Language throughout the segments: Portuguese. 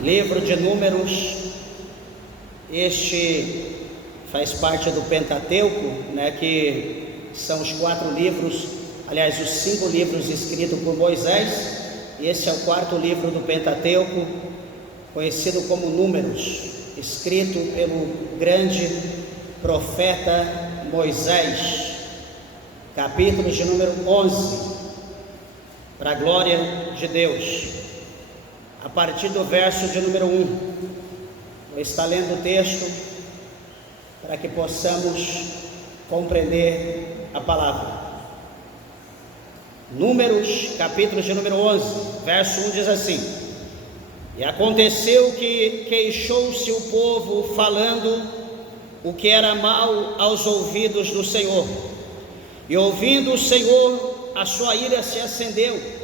Livro de Números, este faz parte do Pentateuco, que são os 4 livros, aliás, os 5 livros escritos por Moisés, e esse é o 4º livro do Pentateuco, conhecido como Números, escrito pelo grande profeta Moisés, capítulo de número 11, para a glória de Deus. A partir do verso de número 1, vou estar lendo o texto para que possamos compreender a palavra. Números, capítulo de número 11, verso 1 diz assim: E aconteceu que queixou-se o povo falando o que era mal aos ouvidos do Senhor, e ouvindo o Senhor, a sua ira se acendeu,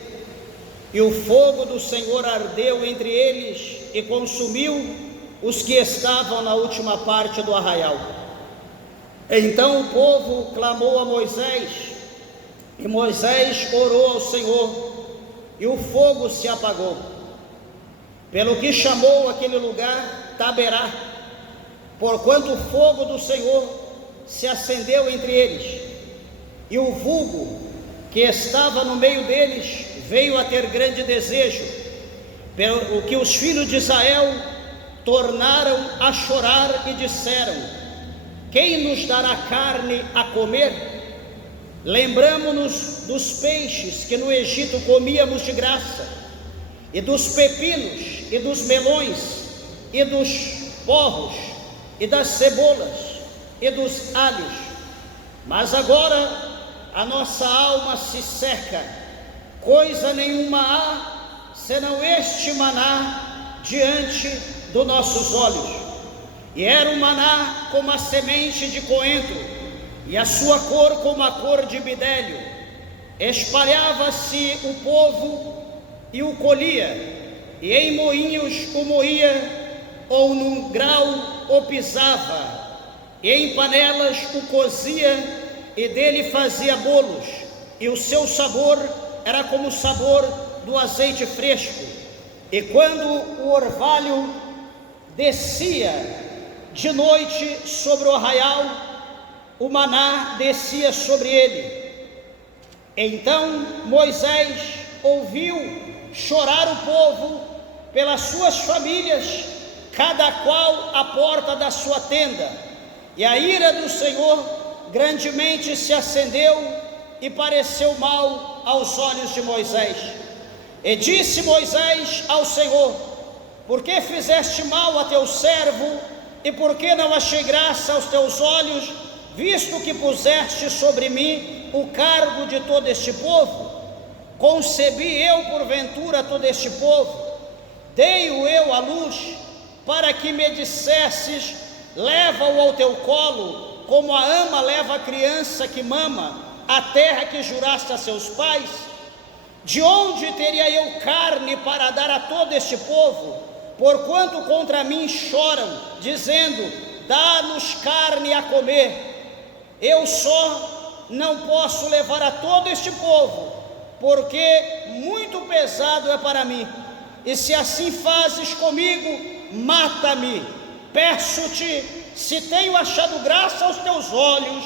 e o fogo do Senhor ardeu entre eles e consumiu os que estavam na última parte do arraial. Então o povo clamou a Moisés, e Moisés orou ao Senhor, e o fogo se apagou, pelo que chamou aquele lugar Taberá, porquanto o fogo do Senhor se acendeu entre eles, e o vulgo que estava no meio deles veio a ter grande desejo, pelo que os filhos de Israel tornaram a chorar e disseram: Quem nos dará carne a comer? Lembramo-nos dos peixes que no Egito comíamos de graça, e dos pepinos, e dos melões, e dos porros, e das cebolas, e dos alhos. Mas agora a nossa alma se seca, coisa nenhuma há, senão este maná diante dos nossos olhos. E era um maná como a semente de coentro, e a sua cor como a cor de bidélio. Espalhava-se o povo e o colhia, e em moinhos o moía, ou num grau o pisava, e em panelas o cozia, e dele fazia bolos, e o seu sabor era como o sabor do azeite fresco. E quando o orvalho descia de noite sobre o arraial, o maná descia sobre ele. Então Moisés ouviu chorar o povo pelas suas famílias, cada qual à porta da sua tenda, e a ira do Senhor grandemente se acendeu e pareceu mal aos olhos de Moisés. E disse Moisés ao Senhor: Por que fizeste mal a teu servo, e por que não achei graça aos teus olhos, visto que puseste sobre mim o cargo de todo este povo? Concebi eu porventura todo este povo? Dei-o eu à luz, para que me dissesses: leva-o ao teu colo, como a ama leva a criança que mama, a terra que juraste a seus pais? De onde teria eu carne para dar a todo este povo, porquanto contra mim choram, dizendo: dá-nos carne a comer? Eu só não posso levar a todo este povo, porque muito pesado é para mim. E se assim fazes comigo, mata-me. Peço-te, se tenho achado graça aos teus olhos,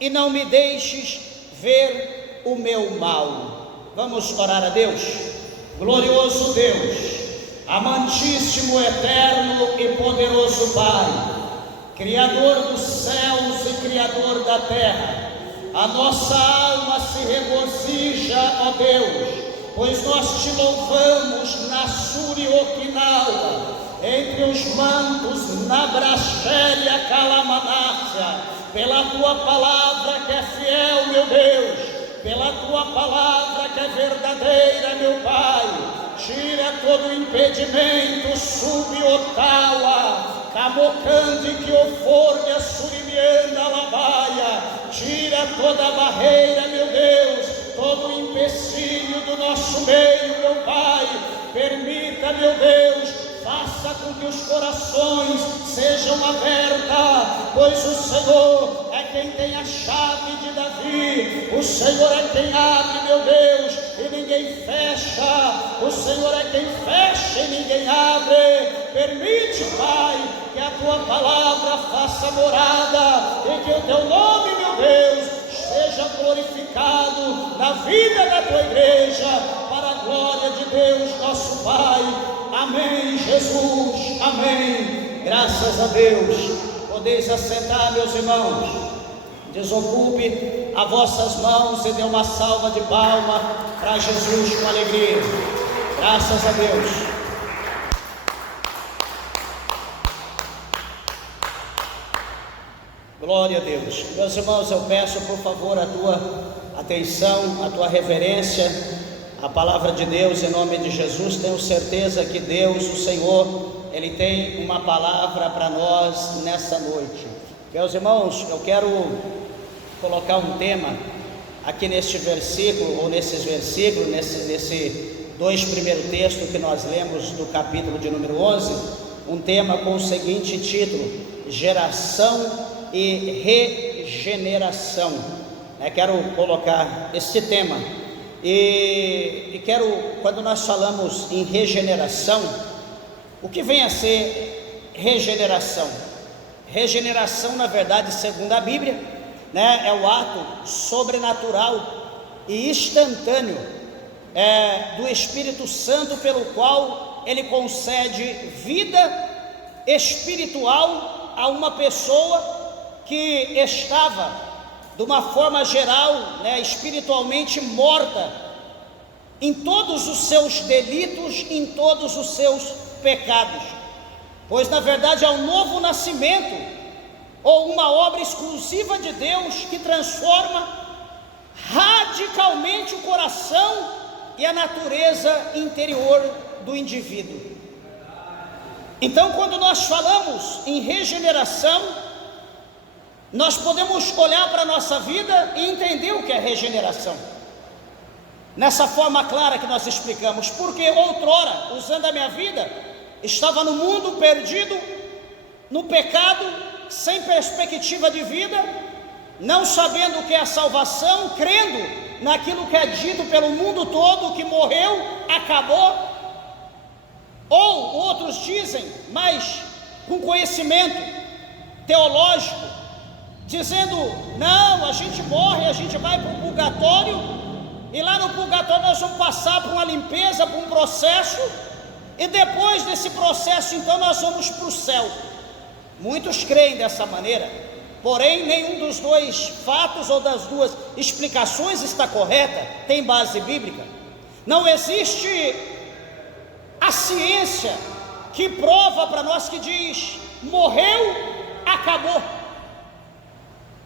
e não me deixes ver o meu mal. Vamos orar a Deus. Glorioso Deus, amantíssimo, eterno e poderoso Pai, Criador dos céus e Criador da terra, a nossa alma se regozija, ó Deus, pois nós te louvamos na Suri Okinawa, entre os mantos, na Brachélia Calamanácia, pela tua palavra que é fiel, meu Deus, pela tua palavra que é verdadeira, meu Pai. Tira todo impedimento, subi Otawa, Camocande que oforne surimianda labaia. Tira toda a barreira, meu Deus, todo empecilho do nosso meio, meu Pai. Permita, meu Deus, faça com que os corações sejam abertos, pois o Senhor é quem tem a chave de Davi, o Senhor é quem abre, meu Deus, e ninguém fecha, o Senhor é quem fecha e ninguém abre. Permite, Pai, que a Tua palavra faça morada e que o Teu nome, meu Deus, seja glorificado na vida da Tua igreja, para a glória de Deus, nosso Pai. Amém, Jesus, amém. Graças a Deus. Podeis assentar, meus irmãos. Desocupe as vossas mãos e dê uma salva de palma para Jesus com alegria. Graças a Deus. Glória a Deus. Meus irmãos, eu peço por favor a tua atenção, a tua reverência à palavra de Deus em nome de Jesus. Tenho certeza que Deus, o Senhor, Ele tem uma palavra para nós nessa noite. Meus irmãos, eu quero colocar um tema aqui neste versículo, ou nesses versículos, nesse dois primeiros textos que nós lemos do capítulo de número 11, um tema com o seguinte título: geração e regeneração. Quero colocar este tema e quero, quando nós falamos em regeneração, o que vem a ser regeneração? Regeneração, na verdade, segundo a Bíblia, é o ato sobrenatural e instantâneo do Espírito Santo, pelo qual ele concede vida espiritual a uma pessoa que estava, de uma forma geral, espiritualmente morta em todos os seus delitos, em todos os seus pecados, pois na verdade é um novo nascimento, ou uma obra exclusiva de Deus que transforma radicalmente o coração e a natureza interior do indivíduo. Então, quando nós falamos em regeneração, nós podemos olhar para a nossa vida e entender o que é regeneração, nessa forma clara que nós explicamos. Porque outrora, usando a minha vida, estava no mundo perdido, no pecado, sem perspectiva de vida, não sabendo o que é a salvação, crendo naquilo que é dito pelo mundo todo, que morreu, acabou, ou outros dizem, mas com conhecimento teológico, dizendo: não, a gente morre, a gente vai para o purgatório, e lá no purgatório nós vamos passar por uma limpeza, por um processo, e depois desse processo então nós vamos para o céu. Muitos creem dessa maneira, porém nenhum dos dois fatos ou das duas explicações está correta, tem base bíblica. Não existe a ciência que prova para nós, que diz: morreu, acabou.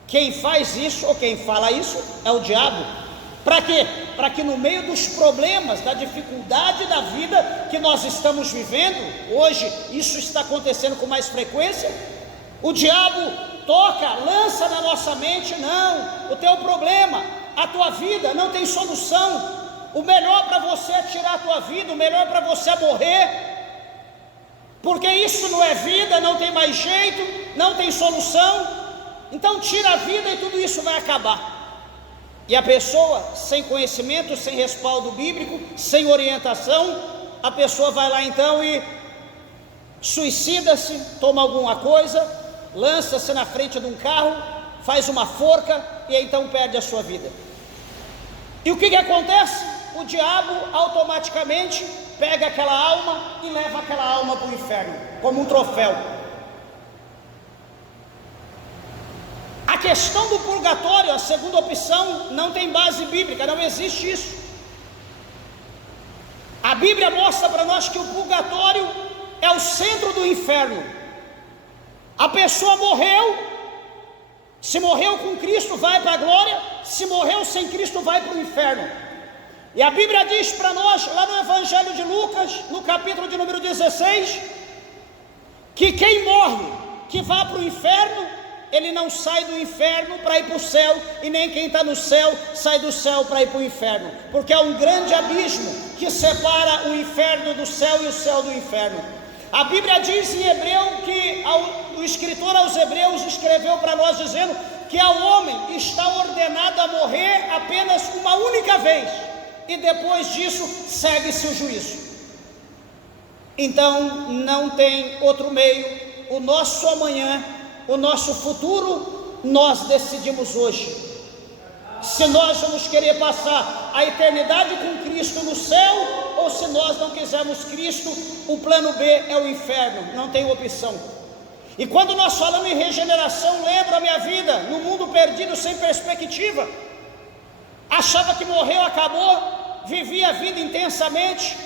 Quem faz isso, ou quem fala isso, é o diabo. Para quê? Para que no meio dos problemas, da dificuldade da vida que nós estamos vivendo, hoje isso está acontecendo com mais frequência, o diabo toca, lança na nossa mente: não, o teu problema, a tua vida não tem solução, o melhor para você é tirar a tua vida, o melhor para você é morrer, porque isso não é vida, não tem mais jeito, não tem solução, então tira a vida e tudo isso vai acabar. E a pessoa, sem conhecimento, sem respaldo bíblico, sem orientação, a pessoa vai lá então e suicida-se, toma alguma coisa, lança-se na frente de um carro, faz uma forca e então perde a sua vida. E o que acontece? O diabo automaticamente pega aquela alma e leva aquela alma para o inferno, como um troféu. A questão do purgatório, a segunda opção, não tem base bíblica, não existe isso. A Bíblia mostra para nós que o purgatório é o centro do inferno. A pessoa morreu, se morreu com Cristo vai para a glória, se morreu sem Cristo vai para o inferno. E a Bíblia diz para nós, lá no Evangelho de Lucas, no capítulo de número 16, que quem morre, que vá para o inferno, ele não sai do inferno para ir para o céu, e nem quem está no céu sai do céu para ir para o inferno, porque há um grande abismo que separa o inferno do céu e o céu do inferno. A Bíblia diz em Hebreu que o escritor aos Hebreus escreveu para nós dizendo que ao homem está ordenado a morrer apenas uma única vez, e depois disso segue-se o juízo. Então não tem outro meio. O nosso amanhã, o nosso futuro, nós decidimos hoje. Se nós vamos querer passar a eternidade com Cristo no céu, ou se nós não quisermos Cristo, o plano B é o inferno, não tem opção. E quando nós falamos em regeneração, lembro a minha vida, no mundo perdido, sem perspectiva. Achava que morreu, acabou, vivia a vida intensamente,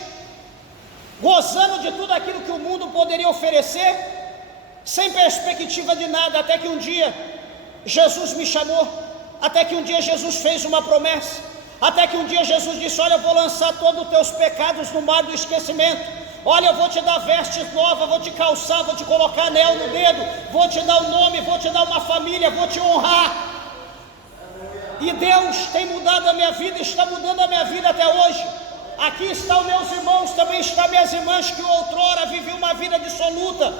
gozando de tudo aquilo que o mundo poderia oferecer, sem perspectiva de nada, até que um dia Jesus me chamou, até que um dia Jesus fez uma promessa, até que um dia Jesus disse: olha, eu vou lançar todos os teus pecados no mar do esquecimento, olha, eu vou te dar vestes novas, vou te calçar, vou te colocar anel no dedo, vou te dar um nome, vou te dar uma família, vou te honrar. E Deus tem mudado a minha vida, está mudando a minha vida até hoje. Aqui estão meus irmãos, também estão minhas irmãs que outrora viviam uma vida dissoluta,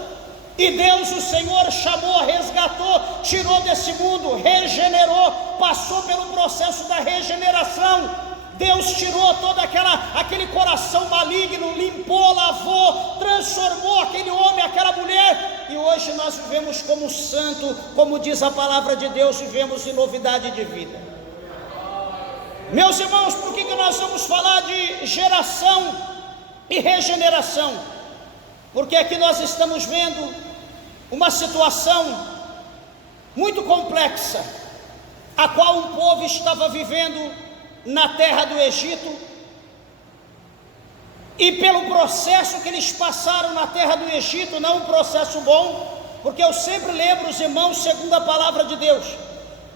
e Deus, o Senhor, chamou, resgatou, tirou desse mundo, regenerou, passou pelo processo da regeneração. Deus tirou todo aquele coração maligno, limpou, lavou, transformou aquele homem, aquela mulher, e hoje nós vivemos como santo, como diz a palavra de Deus, vivemos em novidade de vida. Meus irmãos, por que nós vamos falar de geração e regeneração? Porque aqui nós estamos vendo uma situação muito complexa, a qual um povo estava vivendo na terra do Egito, e pelo processo que eles passaram na terra do Egito, não um processo bom, porque eu sempre lembro os irmãos, segundo a palavra de Deus,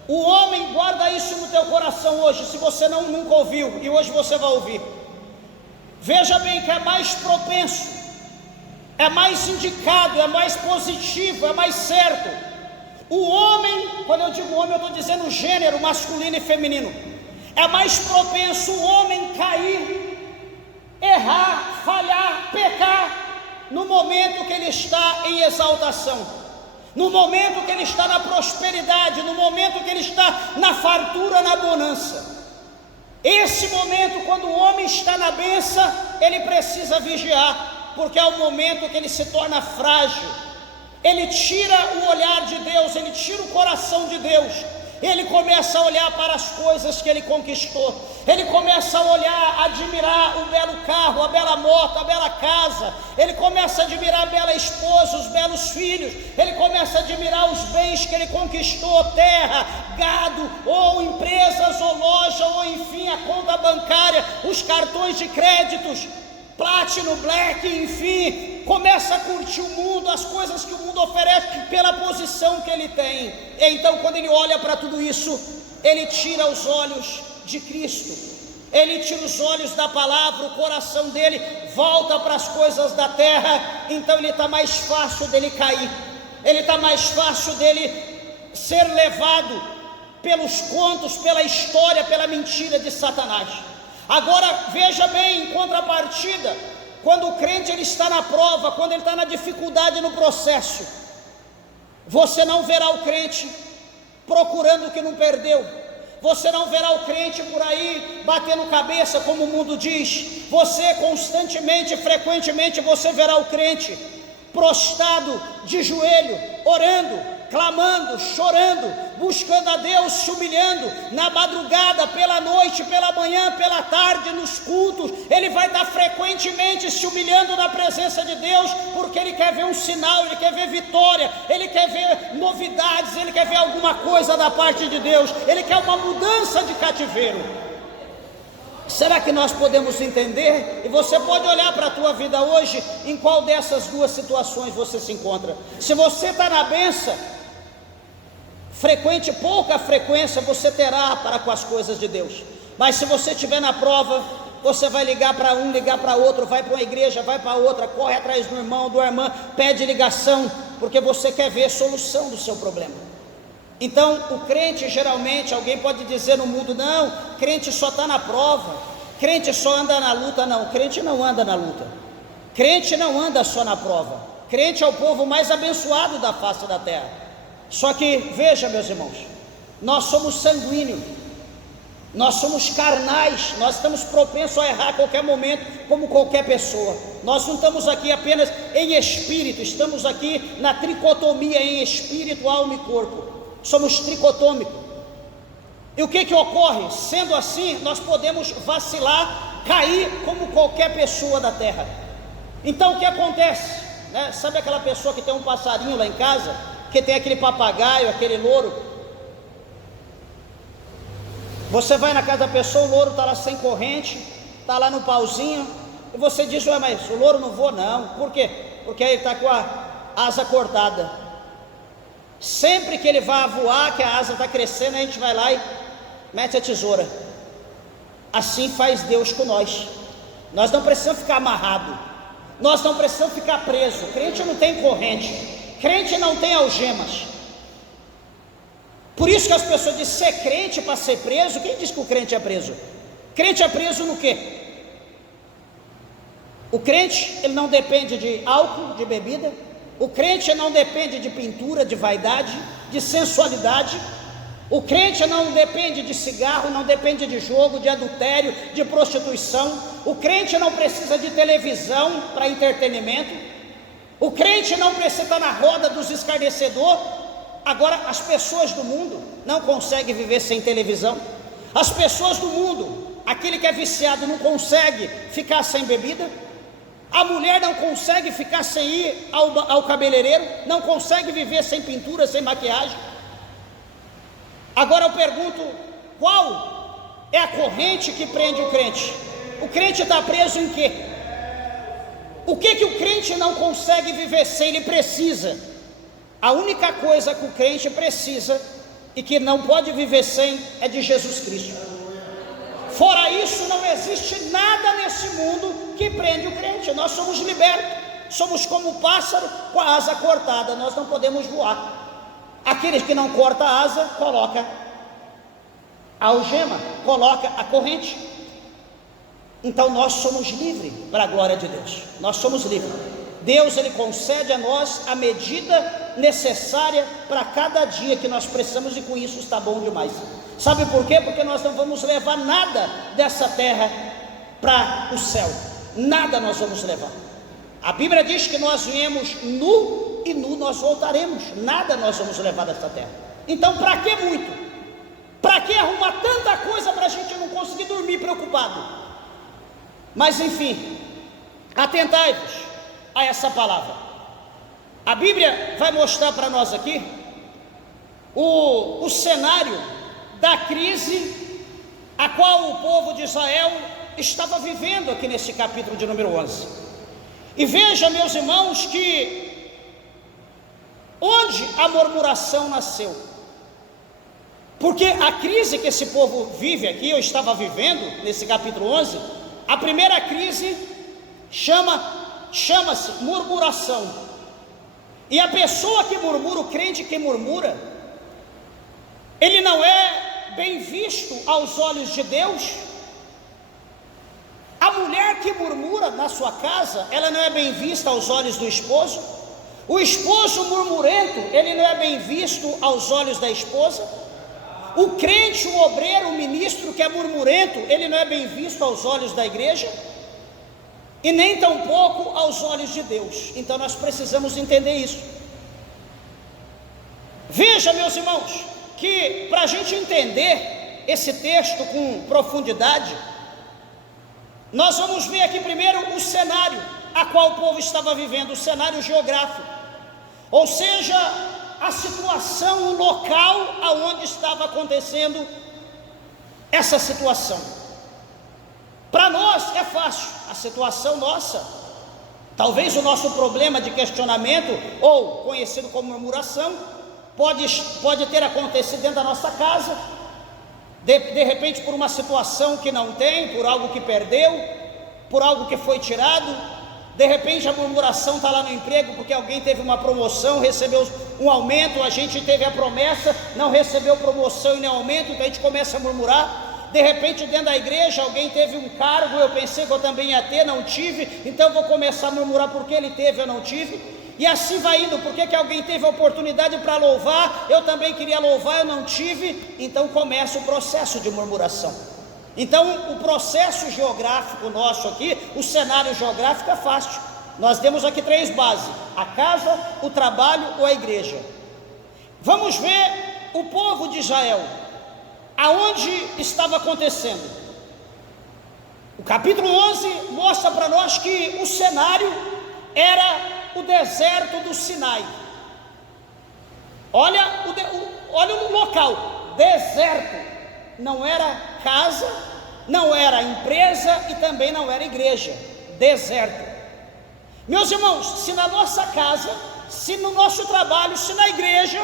o homem, guarda isso no teu coração hoje, se você nunca ouviu, e hoje você vai ouvir, veja bem que é mais propenso, é mais indicado, é mais positivo, é mais certo, o homem, quando eu digo homem eu estou dizendo gênero masculino e feminino, é mais propenso o homem cair, errar, falhar, pecar, no momento que ele está em exaltação, no momento que ele está na prosperidade, no momento que ele está na fartura, na bonança. Esse momento, quando o homem está na bênção, ele precisa vigiar, porque é o momento que ele se torna frágil, ele tira o olhar de Deus, ele tira o coração de Deus, ele começa a olhar para as coisas que ele conquistou, ele começa a olhar, admirar o belo carro, a bela moto, a bela casa, ele começa a admirar a bela esposa, os belos filhos, ele começa a admirar os bens que ele conquistou, terra, gado, ou empresas, ou loja, ou enfim, a conta bancária, os cartões de créditos, Platinum, Black, enfim, começa a curtir o mundo, as coisas que o mundo oferece pela posição que ele tem. Então, quando ele olha para tudo isso, ele tira os olhos de Cristo, ele tira os olhos da palavra, o coração dele volta para as coisas da terra. Então ele está mais fácil dele cair, ele está mais fácil dele ser levado pelos contos, pela história, pela mentira de Satanás. Agora veja bem, em contrapartida, quando o crente ele está na prova, quando ele está na dificuldade no processo, você não verá o crente procurando o que não perdeu, você não verá o crente por aí batendo cabeça, como o mundo diz. Você constantemente, frequentemente, você verá o crente prostrado de joelho, orando, clamando, chorando, buscando a Deus, se humilhando, na madrugada, pela noite, pela manhã, pela tarde, nos cultos. Ele vai estar frequentemente se humilhando na presença de Deus, porque ele quer ver um sinal, ele quer ver vitória, ele quer ver novidades, ele quer ver alguma coisa da parte de Deus, ele quer uma mudança de cativeiro. Será que nós podemos entender? E você pode olhar para a tua vida hoje, em qual dessas duas situações você se encontra. Se você está na bênção, pouca frequência você terá para com as coisas de Deus. Mas se você estiver na prova, você vai ligar para um, ligar para outro, vai para uma igreja, vai para outra, corre atrás do irmão, da irmã, pede ligação, porque você quer ver a solução do seu problema. Então o crente, geralmente, alguém pode dizer no mundo, não, crente só está na prova, crente só anda na luta. Não, crente não anda na luta, crente não anda só na prova, crente é o povo mais abençoado da face da terra. Só que, veja meus irmãos, nós somos sanguíneos, Nós somos carnais, nós estamos propensos a errar a qualquer momento, como qualquer pessoa. Nós não estamos aqui apenas em espírito, estamos aqui na tricotomia em espírito, alma e corpo. Somos tricotômicos. E o que ocorre? Sendo assim, nós podemos vacilar, cair como qualquer pessoa da terra. Então o que acontece? Sabe aquela pessoa que tem um passarinho lá em casa, que tem aquele papagaio, aquele louro? Você vai na casa da pessoa, o louro está lá sem corrente, está lá no pauzinho, e você diz: ué, mas o louro não voa? Não. Por quê? Porque ele está com a asa cortada. Sempre que ele vai voar, que a asa está crescendo, a gente vai lá e mete a tesoura. Assim faz Deus com nós. Nós não precisamos ficar amarrados, nós não precisamos ficar presos. Crente não tem corrente, crente não tem algemas. Por isso que as pessoas dizem: ser crente para ser preso. Quem diz que o crente é preso? Crente é preso no quê? O crente, ele não depende de álcool, de bebida. O crente não depende de pintura, de vaidade, de sensualidade. O crente não depende de cigarro, não depende de jogo, de adultério, de prostituição. O crente não precisa de televisão para entretenimento. O crente não precisa estar na roda dos escarnecedores. Agora, as pessoas do mundo não conseguem viver sem televisão. As pessoas do mundo, aquele que é viciado não consegue ficar sem bebida. A mulher não consegue ficar sem ir ao cabeleireiro, não consegue viver sem pintura, sem maquiagem. Agora eu pergunto: qual é a corrente que prende o crente? O crente está preso em quê? O que o crente não consegue viver sem? Ele precisa. A única coisa que o crente precisa e que não pode viver sem é de Jesus Cristo. Fora isso, não existe nada nesse mundo que prende o crente. Nós somos libertos, somos como o pássaro com a asa cortada, nós não podemos voar. Aqueles que não cortam a asa, coloca a algema, coloca a corrente. Então nós somos livres para a glória de Deus. Nós somos livres. Deus, ele concede a nós a medida necessária para cada dia que nós precisamos, e com isso está bom demais. Sabe por quê? Porque nós não vamos levar nada dessa terra para o céu. Nada nós vamos levar. A Bíblia diz que nós viemos nu e nu nós voltaremos. Nada nós vamos levar dessa terra. Então para que muito? Para que arrumar tanta coisa para a gente não conseguir dormir preocupado? Mas enfim, atentai-vos a essa palavra. A Bíblia vai mostrar para nós aqui o cenário da crise a qual o povo de Israel estava vivendo aqui nesse capítulo de número 11. E veja, meus irmãos, que onde a murmuração nasceu? Porque a crise que esse povo vive aqui, eu estava vivendo nesse capítulo 11, a primeira crise chama-se murmuração. E a pessoa que murmura, o crente que murmura, ele não é bem visto aos olhos de Deus. A mulher que murmura na sua casa, ela não é bem vista aos olhos do esposo. O esposo murmurento, ele não é bem visto aos olhos da esposa. O crente, o obreiro, o ministro que é murmurento, ele não é bem visto aos olhos da igreja, e nem tampouco aos olhos de Deus. Então nós precisamos entender isso. Veja, meus irmãos, que para a gente entender esse texto com profundidade, nós vamos ver aqui primeiro o cenário a qual o povo estava vivendo, o cenário geográfico, ou seja, a situação, o local aonde estava acontecendo essa situação. Para nós é fácil, a situação nossa, talvez o nosso problema de questionamento, ou conhecido como murmuração, pode ter acontecido dentro da nossa casa, de repente por uma situação que não tem, por algo que perdeu, por algo que foi tirado. De repente a murmuração está lá no emprego, porque alguém teve uma promoção, recebeu um aumento, a gente teve a promessa, não recebeu promoção e nem aumento, então a gente começa a murmurar. De repente dentro da igreja alguém teve um cargo, eu pensei que eu também ia ter, não tive, então vou começar a murmurar porque ele teve, eu não tive. e assim vai indo. Porque que alguém teve a oportunidade para louvar, eu também queria louvar, eu não tive, então começa o processo de murmuração. Então o processo geográfico nosso aqui, o cenário geográfico é fácil. Nós temos aqui 3 bases: a casa, o trabalho ou a igreja. Vamos ver o povo de Israel, aonde estava acontecendo. O capítulo 11 mostra para nós que o cenário era o deserto do Sinai. Olha o local, deserto. Não era casa, não era empresa e também não era igreja. Deserto. Meus irmãos, se na nossa casa, se no nosso trabalho, se na igreja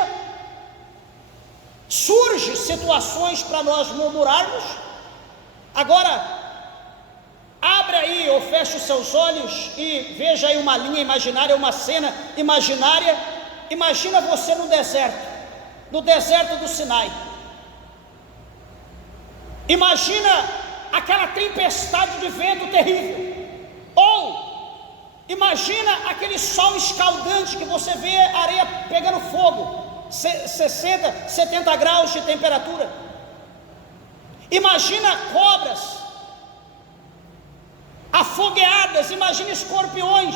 surgem situações para nós murmurarmos, agora abre aí ou fecha os seus olhos e veja aí uma linha imaginária, uma cena imaginária. Imagina você no deserto do Sinai. Imagina aquela tempestade de vento terrível. Ou imagina aquele sol escaldante que você vê a areia pegando fogo, 60, 70 graus de temperatura. Imagina cobras afogueadas, imagina escorpiões,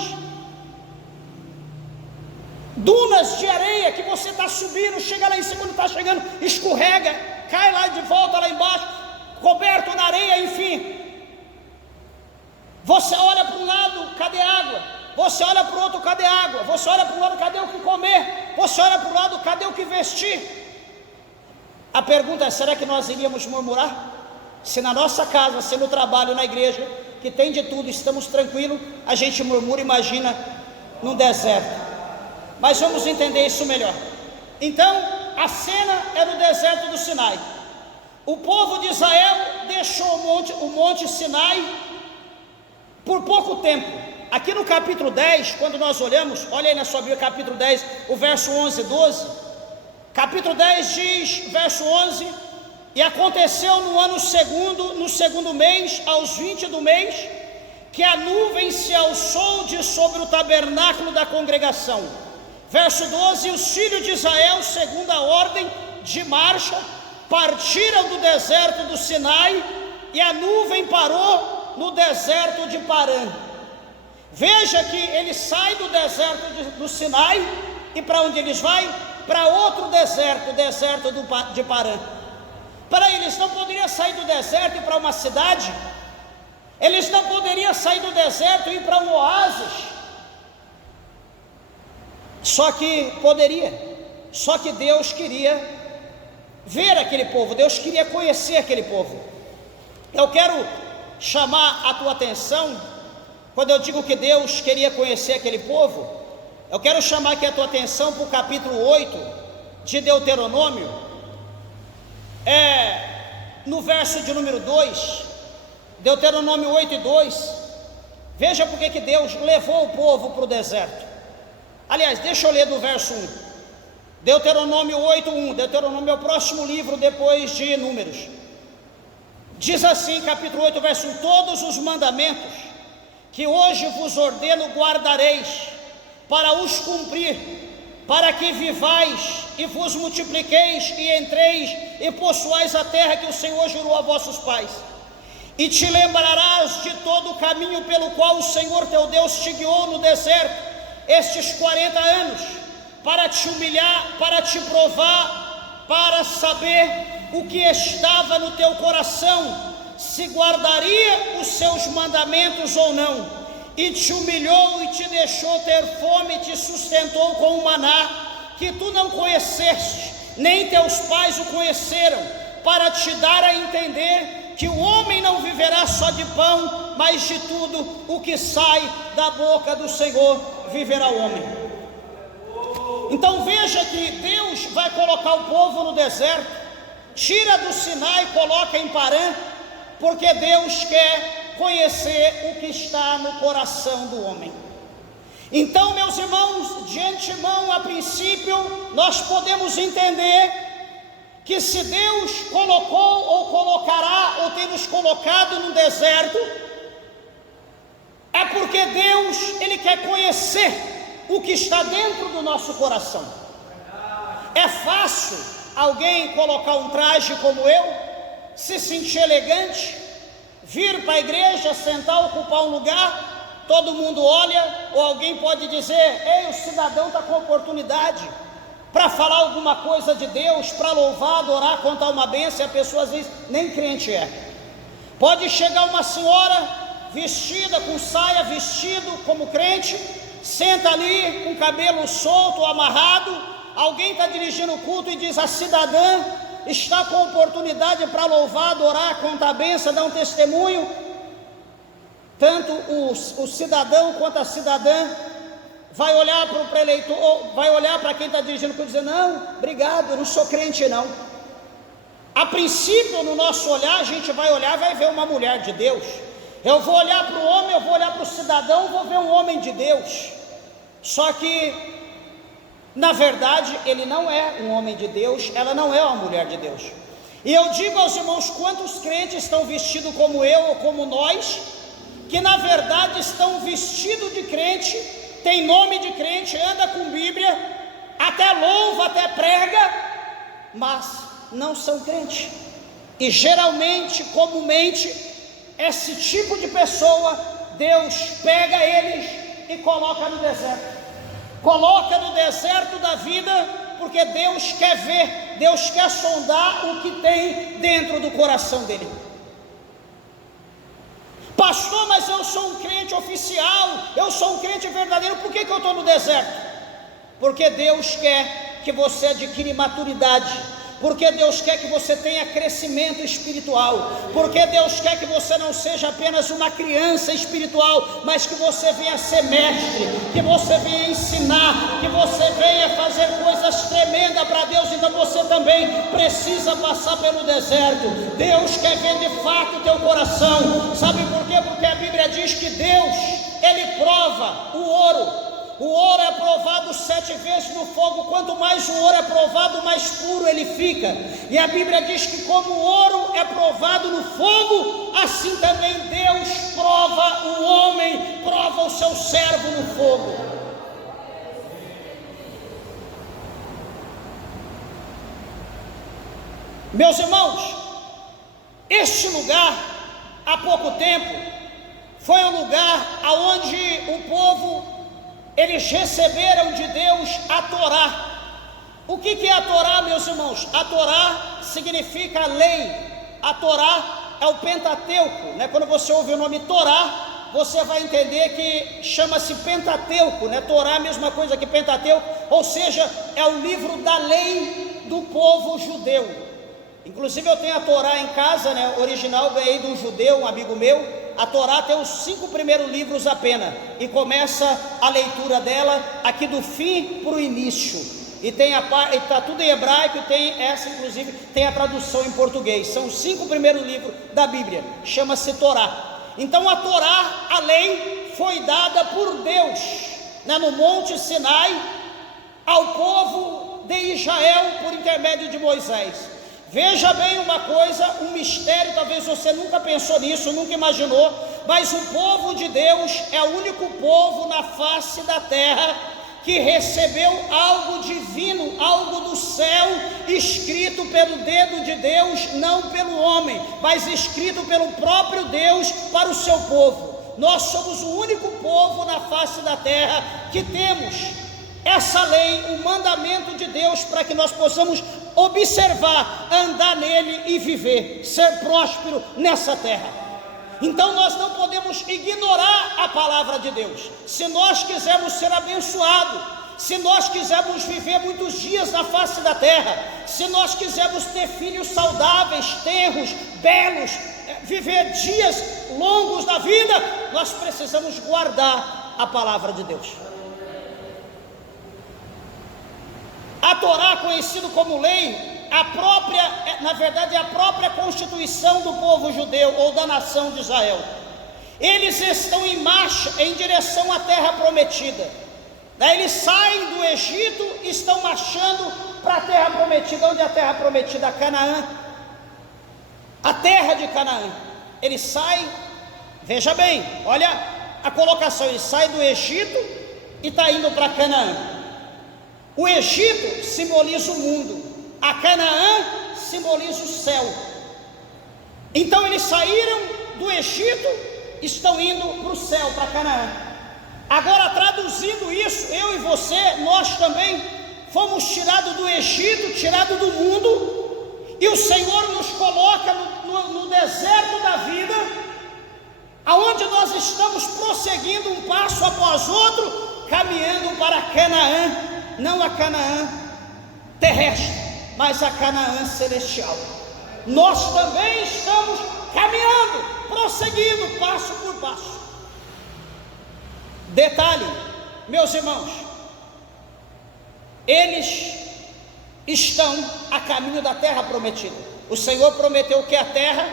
dunas de areia que você está subindo, chega lá em cima, quando está chegando, escorrega, cai lá de volta lá embaixo, coberto na areia, enfim. Você olha para um lado, cadê água? Você olha para o outro, cadê água? Você olha para o lado, cadê o que comer? Você olha para o lado, cadê o que vestir? A pergunta é: será que nós iríamos murmurar? Se na nossa casa, se no trabalho, na igreja, que tem de tudo, estamos tranquilos, a gente murmura, imagina num deserto. Mas vamos entender isso melhor. Então, a cena é no deserto do Sinai. O povo de Israel deixou o monte Sinai por pouco tempo. Aqui no capítulo 10, quando nós olhamos, olha aí na sua Bíblia, capítulo 10, o verso 11 e 12. Capítulo 10 diz, verso 11: e aconteceu no ano segundo, no segundo mês, aos 20 do mês, que a nuvem se alçou de sobre o tabernáculo da congregação. Verso 12: e os filhos de Israel, segundo a ordem de marcha, partiram do deserto do Sinai, e a nuvem parou no deserto de Parã. Veja que ele sai do deserto do Sinai, e para onde eles vão? Para outro deserto, o deserto de Parã. Para eles não poderiam sair do deserto e ir para uma cidade, eles não poderiam sair do deserto e ir para um oásis. Só que Deus queria ver aquele povo, Deus queria conhecer aquele povo. Eu quero chamar a tua atenção, quando eu digo que Deus queria conhecer aquele povo, eu quero chamar aqui a tua atenção para o capítulo 8 de Deuteronômio, no verso de número 2, Deuteronômio 8 e 2, veja porque que Deus levou o povo para o deserto. Aliás, deixa eu ler do verso 1, Deuteronômio 8, 1, Deuteronômio é o próximo livro depois de Números. Diz assim, capítulo 8, verso 1: todos os mandamentos que hoje vos ordeno guardareis, para os cumprir, para que vivais e vos multipliqueis e entreis e possuais a terra que o Senhor jurou a vossos pais. E te lembrarás de todo o caminho pelo qual o Senhor teu Deus te guiou no deserto estes 40 anos, para te humilhar, para te provar, para saber o que estava no teu coração, se guardaria os seus mandamentos ou não. E te humilhou e te deixou ter fome, e te sustentou com o maná, que tu não conheceste, nem teus pais o conheceram, para te dar a entender que o homem não viverá só de pão, mas de tudo o que sai da boca do Senhor viverá o homem. Então veja que Deus vai colocar o povo no deserto, tira do Sinai e coloca em Parã, porque Deus quer conhecer o que está no coração do homem. Então, meus irmãos, de antemão, a princípio, nós podemos entender que se Deus colocou ou colocará ou tem nos colocado no deserto, é porque Deus, Ele quer conhecer o que está dentro do nosso coração. É fácil alguém colocar um traje como eu, se sentir elegante, vir para a igreja, sentar, ocupar um lugar, todo mundo olha, ou alguém pode dizer: ei, o cidadão está com oportunidade para falar alguma coisa de Deus, para louvar, adorar, contar uma bênção, e a pessoa às vezes nem crente é. Pode chegar uma senhora vestida com saia, vestido como crente, senta ali com o cabelo solto, amarrado, alguém está dirigindo o culto e diz: a cidadã está com oportunidade para louvar, adorar, contar a bênção, dar um testemunho. Tanto o cidadão quanto a cidadã vai olhar para o preleitor, vai olhar para quem está dirigindo o culto e dizer: não, obrigado, eu não sou crente não. A princípio, no nosso olhar, a gente vai olhar, vai ver uma mulher de Deus. Eu vou olhar para o homem, eu vou olhar para o cidadão, vou ver um homem de Deus. Só que, na verdade, ele não é um homem de Deus, ela não é uma mulher de Deus. E eu digo aos irmãos: quantos crentes estão vestidos como eu ou como nós, que na verdade estão vestidos de crente, tem nome de crente, anda com Bíblia, até louva, até prega, mas não são crentes. E geralmente, comumente, esse tipo de pessoa, Deus pega eles e coloca no deserto. Coloca no deserto da vida, porque Deus quer ver, Deus quer sondar o que tem dentro do coração dele. Pastor, mas eu sou um crente oficial, eu sou um crente verdadeiro, por que eu estou no deserto? Porque Deus quer que você adquire maturidade, porque Deus quer que você tenha crescimento espiritual, porque Deus quer que você não seja apenas uma criança espiritual, mas que você venha ser mestre, que você venha ensinar, que você venha fazer coisas tremendas para Deus. Então você também precisa passar pelo deserto. Deus quer ver de fato o teu coração. Sabe por quê? Porque a Bíblia diz que Deus, Ele prova o ouro. O ouro é provado 7 vezes no fogo. Quanto mais o ouro é provado, mais puro ele fica. E a Bíblia diz que como o ouro é provado no fogo, assim também Deus prova o homem, prova o seu servo no fogo. Meus irmãos, este lugar, há pouco tempo, foi um lugar onde o povo, eles receberam de Deus a Torá. O que é a Torá, meus irmãos? A Torá significa a lei. A Torá é o Pentateuco, né? Quando você ouve o nome Torá, você vai entender que chama-se Pentateuco, né? Torá é a mesma coisa que Pentateuco, ou seja, é o livro da lei do povo judeu. Inclusive eu tenho a Torá em casa, né? Original, ganhei de um judeu, um amigo meu. A Torá tem os 5 primeiros livros apenas, e começa a leitura dela aqui do fim para o início, e está tudo em hebraico, e tem essa, inclusive, tem a tradução em português. São os 5 primeiros livros da Bíblia, chama-se Torá. Então a Torá, a lei, foi dada por Deus, né, no Monte Sinai, ao povo de Israel, por intermédio de Moisés. Veja bem uma coisa, um mistério, talvez você nunca pensou nisso, nunca imaginou, mas o povo de Deus é o único povo na face da terra que recebeu algo divino, algo do céu, escrito pelo dedo de Deus, não pelo homem, mas escrito pelo próprio Deus para o seu povo. Nós somos o único povo na face da terra que temos essa lei, o mandamento de Deus, para que nós possamos observar, andar nele e viver, ser próspero nessa terra. Então nós não podemos ignorar a palavra de Deus. Se nós quisermos ser abençoados, se nós quisermos viver muitos dias na face da terra, se nós quisermos ter filhos saudáveis, tenros, belos, viver dias longos na vida, nós precisamos guardar a palavra de Deus. A Torá, conhecido como lei, na verdade é a própria constituição do povo judeu ou da nação de Israel. Eles estão em marcha em direção à terra prometida. Eles saem do Egito e estão marchando para a terra prometida. Onde é a terra prometida? Canaã. A terra de Canaã. Eles saem, veja bem, olha a colocação, eles saem do Egito e está indo para Canaã. O Egito simboliza o mundo, a Canaã simboliza o céu. Então eles saíram do Egito, estão indo para o céu, para Canaã. Agora, traduzindo isso, eu e você, nós também fomos tirados do Egito, tirados do mundo, e o Senhor nos coloca no deserto da vida, aonde nós estamos prosseguindo um passo após outro, caminhando para Canaã, não a Canaã terrestre, mas a Canaã celestial. Nós também estamos caminhando, prosseguindo passo por passo. Detalhe, meus irmãos, eles estão a caminho da terra prometida. O Senhor prometeu que a terra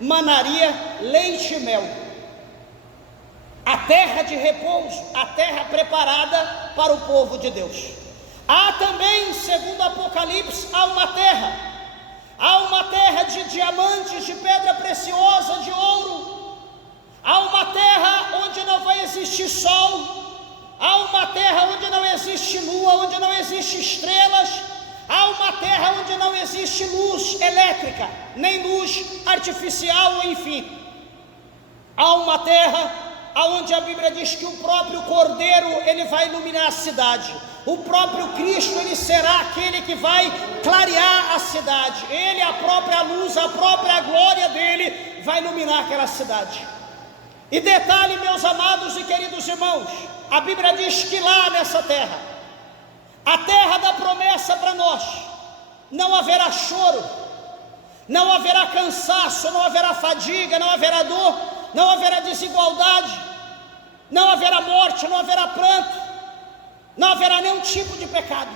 manaria leite e mel, a terra de repouso, a terra preparada para o povo de Deus. Há também, segundo Apocalipse, há uma terra de diamantes, de pedra preciosa, de ouro. Há uma terra onde não vai existir sol, há uma terra onde não existe lua, onde não existe estrelas, há uma terra onde não existe luz elétrica, nem luz artificial, enfim. Há uma terra onde a Bíblia diz que o próprio Cordeiro, ele vai iluminar a cidade. O próprio Cristo, ele será aquele que vai clarear a cidade. Ele, a própria luz, a própria glória dele, vai iluminar aquela cidade. E detalhe, meus amados e queridos irmãos, a Bíblia diz que lá nessa terra, a terra da promessa para nós, não haverá choro, não haverá cansaço, não haverá fadiga, não haverá dor, não haverá desigualdade, não haverá morte, não haverá pranto, não haverá nenhum tipo de pecado.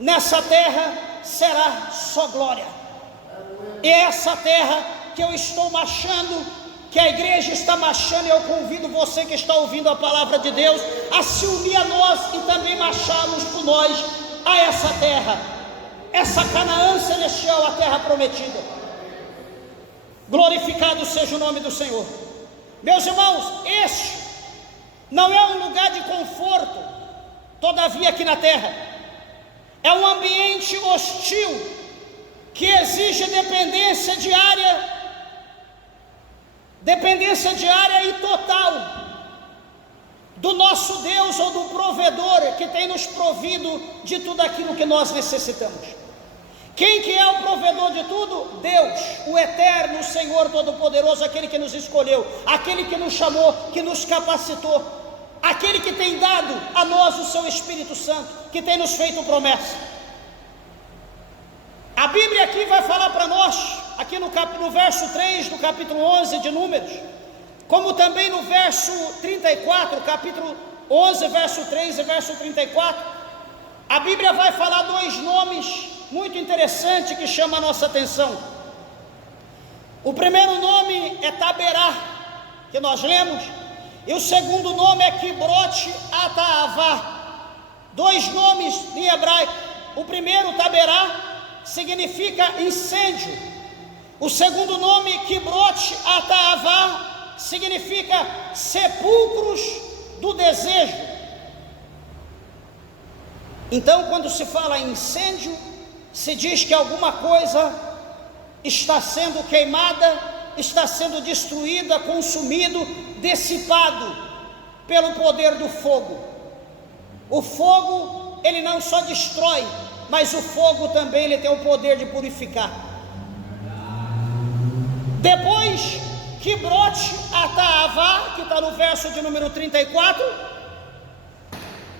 Nessa terra será só glória. E é essa terra que eu estou marchando, que a igreja está marchando, e eu convido você que está ouvindo a palavra de Deus a se unir a nós e também marcharmos por nós a essa terra, essa Canaã celestial, a terra prometida. Glorificado seja o nome do Senhor. Meus irmãos, este não é um lugar de conforto, todavia aqui na terra é um ambiente hostil que exige dependência diária e total do nosso Deus ou do provedor que tem nos provido de tudo aquilo que nós necessitamos. Quem que é o provedor de tudo? Deus, o eterno Senhor Todo-Poderoso, aquele que nos escolheu, aquele que nos chamou, que nos capacitou, aquele que tem dado a nós o seu Espírito Santo, que tem nos feito promessa. A Bíblia aqui vai falar para nós, aqui no verso 3 do capítulo 11 de Números, como também no verso 34, capítulo 11, verso 3 e verso 34, a Bíblia vai falar dois nomes muito interessantes que chamam a nossa atenção. O primeiro nome é Taberá, que nós lemos, e o segundo nome é Kibrote Ataavá, dois nomes em hebraico. O primeiro, Taberá, significa incêndio. O segundo nome, Kibrote Ataavá, significa sepulcros do desejo. Então, quando se fala em incêndio, se diz que alguma coisa está sendo queimada, está sendo destruída, consumido, dissipado pelo poder do fogo. O fogo, ele não só destrói, mas o fogo também ele tem o poder de purificar. Depois, Kibrote Ataavá, que está no verso de número 34,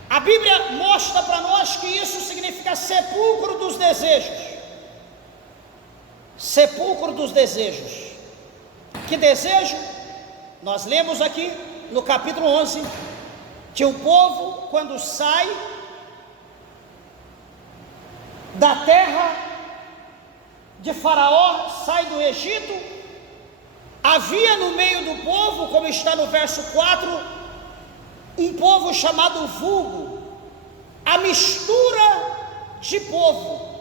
a Bíblia mostra para nós que isso significa sepulcro dos desejos. Sepulcro dos desejos. Que desejo? Nós lemos aqui no capítulo 11 que o povo, quando sai da terra de Faraó, sai do Egito, havia no meio do povo, como está no verso 4, um povo chamado vulgo, a mistura de povo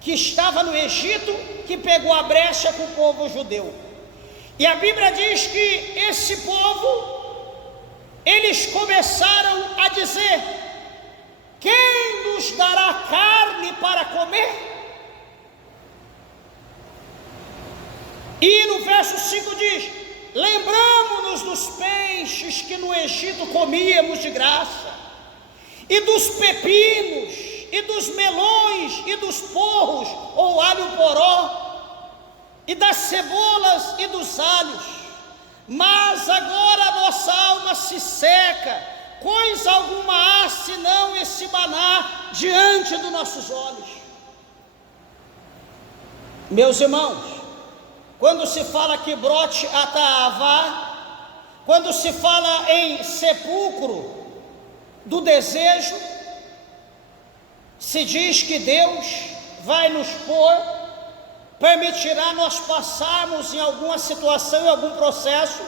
que estava no Egito, que pegou a brecha com o povo judeu. E a Bíblia diz que esse povo eles começaram a dizer: quem nos dará carne para comer? E no verso 5 diz: lembramo-nos dos peixes que no Egito comíamos de graça, e dos pepinos, e dos melões, e dos porros, ou alho poró, e das cebolas e dos alhos. Mas agora a nossa alma se seca, coisa alguma há senão esse maná diante dos nossos olhos. Meus irmãos, quando se fala que brote Ataavá, quando se fala em sepulcro do desejo, se diz que Deus vai nos pôr, permitirá nós passarmos em alguma situação, em algum processo,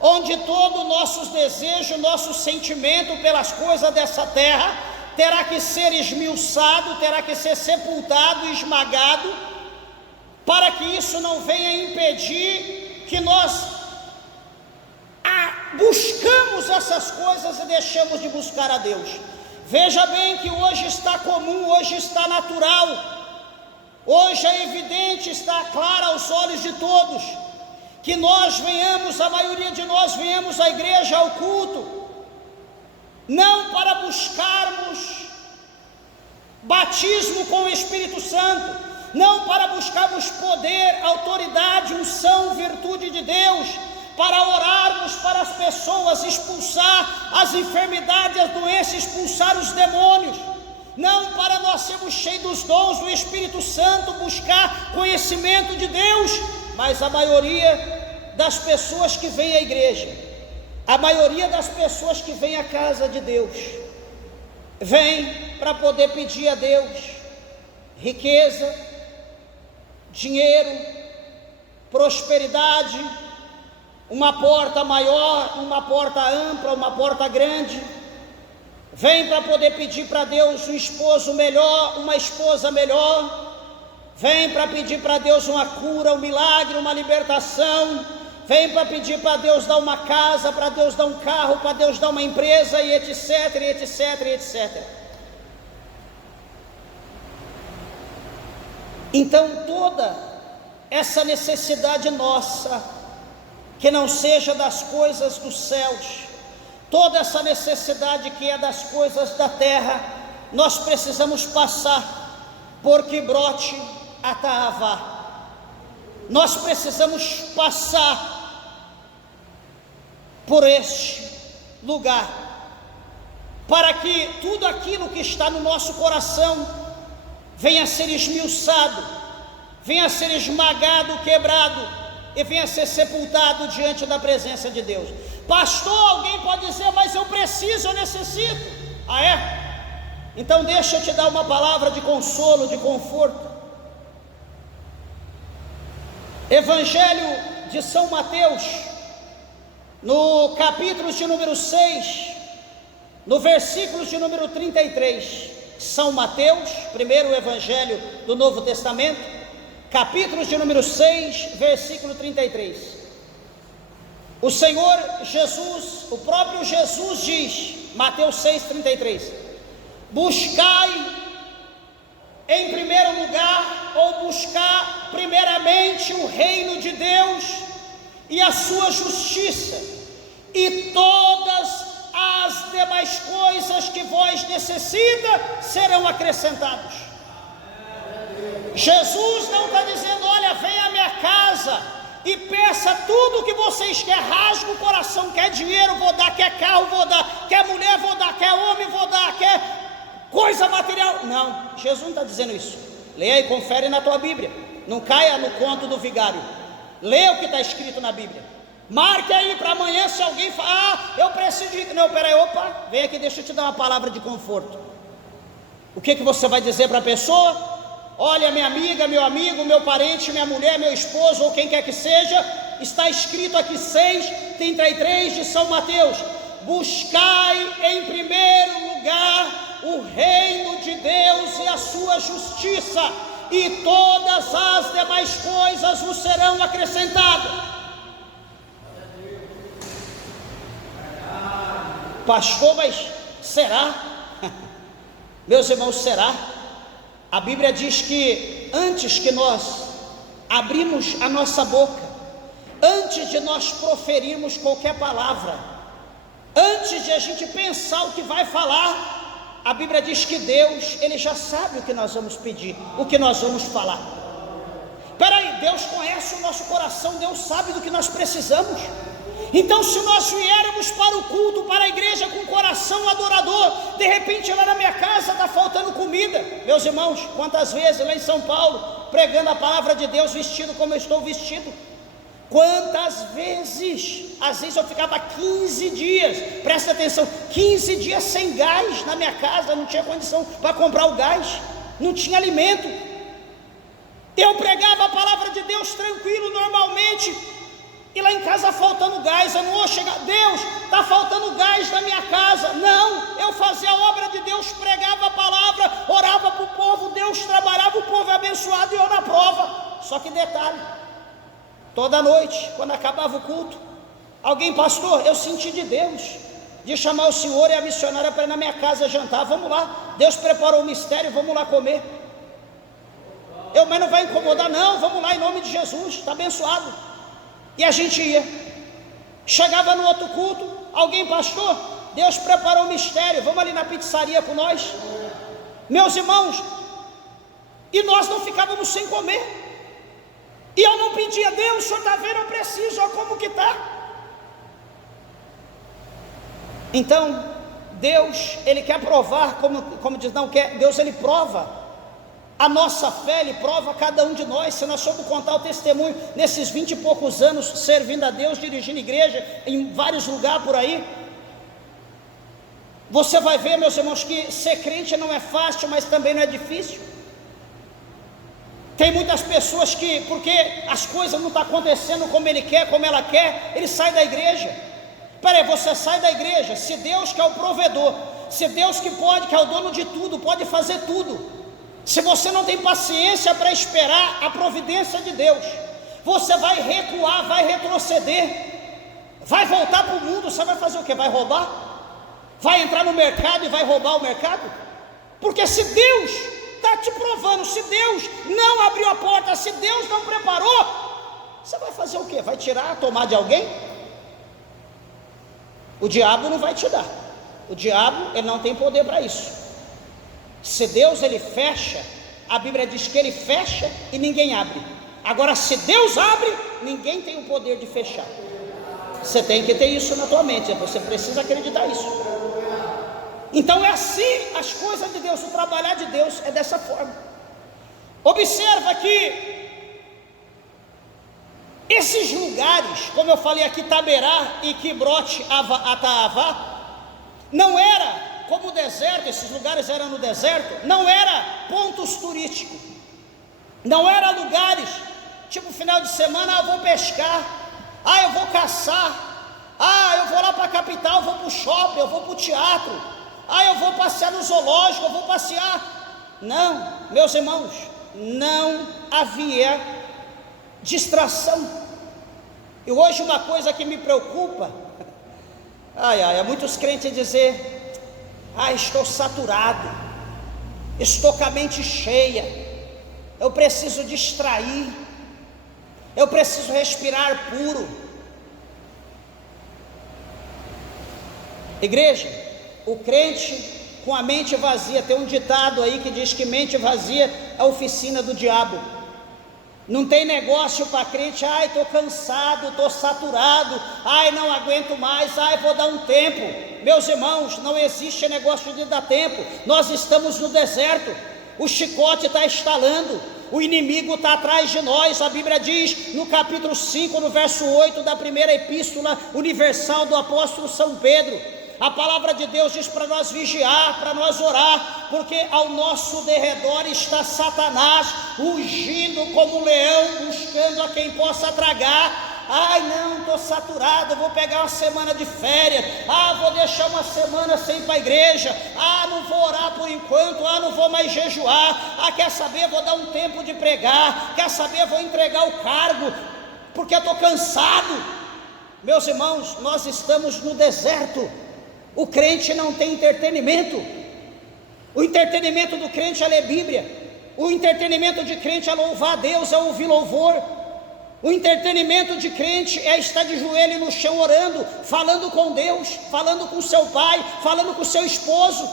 onde todo o nosso desejo, nosso sentimento pelas coisas dessa terra, terá que ser esmiuçado, terá que ser sepultado, esmagado, para que isso não venha impedir que nós buscamos essas coisas e deixamos de buscar a Deus. Veja bem que hoje está comum, hoje está natural, hoje é evidente, está claro aos olhos de todos, que nós venhamos, a maioria de nós venhamos à igreja, ao culto, não para buscarmos batismo com o Espírito Santo, não para buscarmos poder, autoridade, unção, virtude de Deus, para orarmos para as pessoas, expulsar as enfermidades, as doenças, expulsar os demônios, não para nós sermos cheios dos dons do Espírito Santo, buscar conhecimento de Deus, mas a maioria das pessoas que vem à igreja, a maioria das pessoas que vem à casa de Deus, vem para poder pedir a Deus riqueza, dinheiro, prosperidade, uma porta maior, uma porta ampla, uma porta grande. Vem para poder pedir para Deus um esposo melhor, uma esposa melhor. Vem para pedir para Deus uma cura, um milagre, uma libertação. Vem para pedir para Deus dar uma casa, para Deus dar um carro, para Deus dar uma empresa, e etc, e etc, e etc. Então toda essa necessidade nossa, que não seja das coisas dos céus, toda essa necessidade que é das coisas da terra, nós precisamos passar por que brote Ataavá. Nós precisamos passar por este lugar, para que tudo aquilo que está no nosso coração venha a ser esmiuçado, venha a ser esmagado, quebrado, e venha a ser sepultado diante da presença de Deus. Pastor, alguém pode dizer: mas eu preciso, eu necessito. Ah, é? Então deixa eu te dar uma palavra de consolo, de conforto. Evangelho de São Mateus, no capítulo de número 6, no versículo de número 33. São Mateus, primeiro evangelho do Novo Testamento, capítulo de número 6, versículo 33. O Senhor Jesus, o próprio Jesus diz, Mateus 6, 33: buscai em primeiro lugar, ou buscar primeiramente o reino de Deus e a sua justiça, e todas as demais coisas que vós necessita serão acrescentados. Jesus não está dizendo: olha, venha à minha casa e peça tudo o que vocês querem, rasga o coração, quer dinheiro, vou dar, quer carro, vou dar, quer mulher, vou dar, quer homem, vou dar, quer coisa material. Não, Jesus não está dizendo isso. Leia e confere na tua Bíblia, não caia no conto do vigário. Leia o que está escrito na Bíblia, marque aí para amanhã. Se alguém falar: eu preciso de... não, peraí, opa, vem aqui, deixa eu te dar uma palavra de conforto. O que você vai dizer para a pessoa? Olha, minha amiga, meu amigo, meu parente, minha mulher, meu esposo, ou quem quer que seja, está escrito aqui 6:33 de São Mateus: buscai em primeiro lugar o reino de Deus e a sua justiça, e todas as demais coisas vos serão acrescentadas. Pastor, mas será? Meus irmãos, será? A Bíblia diz que antes que nós abrimos a nossa boca, antes de nós proferirmos qualquer palavra, antes de a gente pensar o que vai falar, a Bíblia diz que Deus, Ele já sabe o que nós vamos pedir, o que nós vamos falar. Peraí, Deus conhece o nosso coração, Deus sabe do que nós precisamos. Então, se nós viermos para o culto, para a igreja com o coração adorador, de repente lá na minha casa está faltando comida. Meus irmãos, quantas vezes lá em São Paulo, pregando a palavra de Deus, vestido como eu estou vestido, quantas vezes, às vezes eu ficava 15 dias, presta atenção, 15 dias sem gás na minha casa, não tinha condição para comprar o gás, não tinha alimento. Eu pregava a palavra de Deus tranquilo, normalmente, e lá em casa faltando gás. Eu não vou chegar, Deus, está faltando gás na minha casa. Não, eu fazia a obra de Deus, pregava a palavra, orava para o povo, Deus trabalhava, o povo é abençoado e eu na prova. Só que detalhe, toda noite, quando acabava o culto, alguém, pastor, eu senti de Deus, de chamar o senhor e a missionária para ir na minha casa jantar. Vamos lá, Deus preparou o mistério, vamos lá comer. Mas não vai incomodar não, vamos lá em nome de Jesus, está abençoado. E a gente ia, chegava no outro culto, alguém, pastor, Deus preparou o mistério, vamos ali na pizzaria com nós. Meus irmãos, e nós não ficávamos sem comer, e eu não pedia, Deus, o senhor está vendo, eu preciso, olha como que está. Então, Deus, Ele quer provar, como diz, não quer, Deus, Ele prova a nossa fé, Ele prova cada um de nós. Se nós formos contar o testemunho, nesses 20 e poucos anos, servindo a Deus, dirigindo igreja, em vários lugares por aí, você vai ver, meus irmãos, que ser crente não é fácil, mas também não é difícil. Tem muitas pessoas que, porque as coisas não estão acontecendo como ele quer, como ela quer, ele sai da igreja. Peraí, você sai da igreja, se Deus que é o provedor, se Deus que pode, que é o dono de tudo, pode fazer tudo, se você não tem paciência para esperar a providência de Deus, você vai recuar, vai retroceder, vai voltar para o mundo. Você vai fazer o quê? Vai roubar? Vai entrar no mercado e vai roubar o mercado? Porque se Deus está te provando, se Deus não abriu a porta, se Deus não preparou, você vai fazer o quê? Vai tirar, tomar de alguém? O diabo não vai te dar. O diabo, ele não tem poder para isso. Se Deus, ele fecha, a Bíblia diz que ele fecha e ninguém abre. Agora, se Deus abre, ninguém tem o poder de fechar. Você tem que ter isso na tua mente, você precisa acreditar nisso. Então é assim as coisas de Deus, o trabalhar de Deus é dessa forma. Observa que esses lugares, como eu falei aqui, Taberá e Quibrote Ataavá, não era como o deserto, esses lugares eram no deserto, não era pontos turísticos, não era lugares, tipo final de semana, eu vou pescar, eu vou caçar, eu vou lá para a capital, eu vou para o shopping, eu vou para o teatro, eu vou passear no zoológico, eu vou passear. Não, meus irmãos, não havia distração. E hoje uma coisa que me preocupa, é muitos crentes dizer, estou saturado, estou com a mente cheia, eu preciso distrair, eu preciso respirar puro. Igreja, o crente com a mente vazia, tem um ditado aí que diz que mente vazia é a oficina do diabo. Não tem negócio para crente, estou cansado, estou saturado, não aguento mais, vou dar um tempo. Meus irmãos, não existe negócio de dar tempo. Nós estamos no deserto, o chicote está estalando, o inimigo está atrás de nós. A Bíblia diz no capítulo 5, no verso 8 da primeira epístola universal do apóstolo São Pedro, a palavra de Deus diz para nós vigiar, para nós orar, porque ao nosso derredor está Satanás, rugindo como um leão, buscando a quem possa tragar. Não, estou saturado, vou pegar uma semana de férias, vou deixar uma semana sem ir para a igreja, não vou orar por enquanto, não vou mais jejuar, quer saber, vou dar um tempo de pregar, quer saber, vou entregar o cargo, porque eu estou cansado. Meus irmãos, nós estamos no deserto, O crente não tem entretenimento. O entretenimento do crente é ler Bíblia. O entretenimento de crente é louvar a Deus, é ouvir louvor. O entretenimento de crente é estar de joelho no chão orando, falando com Deus, falando com seu pai, falando com seu esposo.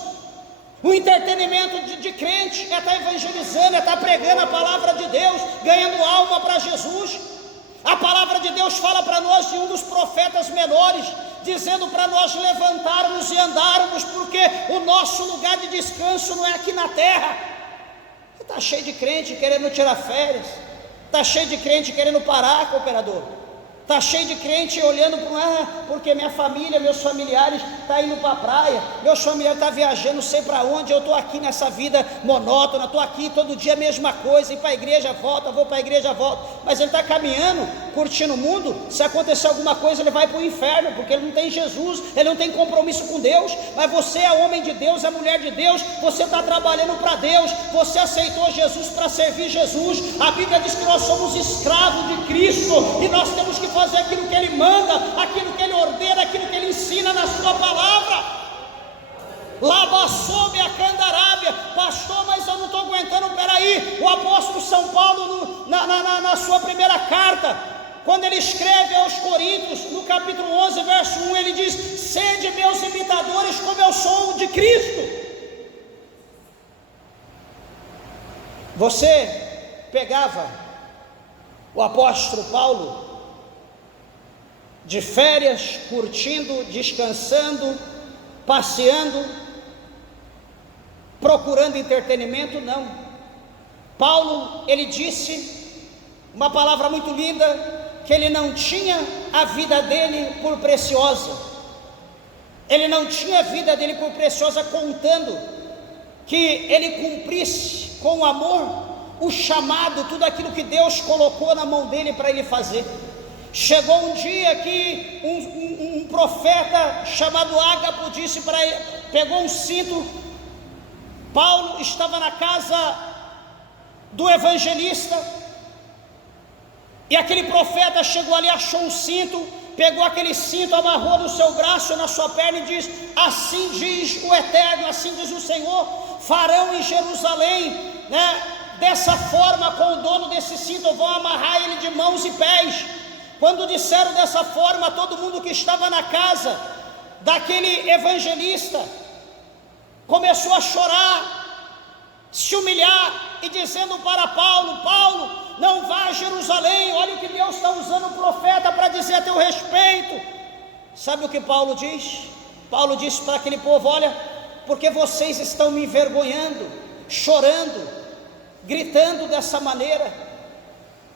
O entretenimento de crente é estar evangelizando, é estar pregando a palavra de Deus, ganhando alma para Jesus. A palavra de Deus fala para nós de um dos profetas menores, dizendo para nós levantarmos e andarmos, porque o nosso lugar de descanso não é aqui na terra. Está cheio de crente querendo tirar férias, está cheio de crente querendo parar, cooperador. Está cheio de crente olhando para porque minha família, meus familiares estão indo para a praia, meus familiares estão viajando, não sei para onde, eu estou aqui nessa vida monótona, estou aqui todo dia a mesma coisa, ir para a igreja, volta, vou para a igreja, volta. Mas ele está caminhando, curtindo o mundo. Se acontecer alguma coisa, ele vai para o inferno, porque ele não tem Jesus, ele não tem compromisso com Deus. Mas você é homem de Deus, é mulher de Deus, você está trabalhando para Deus, você aceitou Jesus para servir Jesus. A Bíblia diz que nós somos escravos de Cristo, e nós temos que fazer aquilo que Ele manda, aquilo que Ele ordena, aquilo que Ele ensina na sua palavra. Labassome a Candarábia, pastor, mas eu não estou aguentando. Peraí, o apóstolo São Paulo na sua primeira carta, quando ele escreve aos Coríntios, no capítulo 11, verso 1, ele diz: sede meus imitadores como eu sou de Cristo. Você pegava o apóstolo Paulo de férias, curtindo, descansando, passeando, procurando entretenimento? Não. Paulo, ele disse uma palavra muito linda, que ele não tinha a vida dele por preciosa. Ele não tinha a vida dele por preciosa, contando que ele cumprisse com amor o chamado, tudo aquilo que Deus colocou na mão dele para ele fazer. Chegou um dia que um profeta chamado Ágapo disse para ele, pegou um cinto. Paulo estava na casa do evangelista, e aquele profeta chegou ali, achou um cinto, pegou aquele cinto, amarrou no seu braço, na sua perna, e diz: assim diz o Eterno, assim diz o Senhor, farão em Jerusalém, dessa forma, com o dono desse cinto, vão amarrar ele de mãos e pés. Quando disseram dessa forma, todo mundo que estava na casa daquele evangelista começou a chorar, se humilhar, e dizendo para Paulo: Paulo, não vá a Jerusalém, olha o que Deus está usando o profeta para dizer a teu respeito. Sabe o que Paulo diz? Paulo disse para aquele povo: olha, porque vocês estão me envergonhando, chorando, gritando dessa maneira.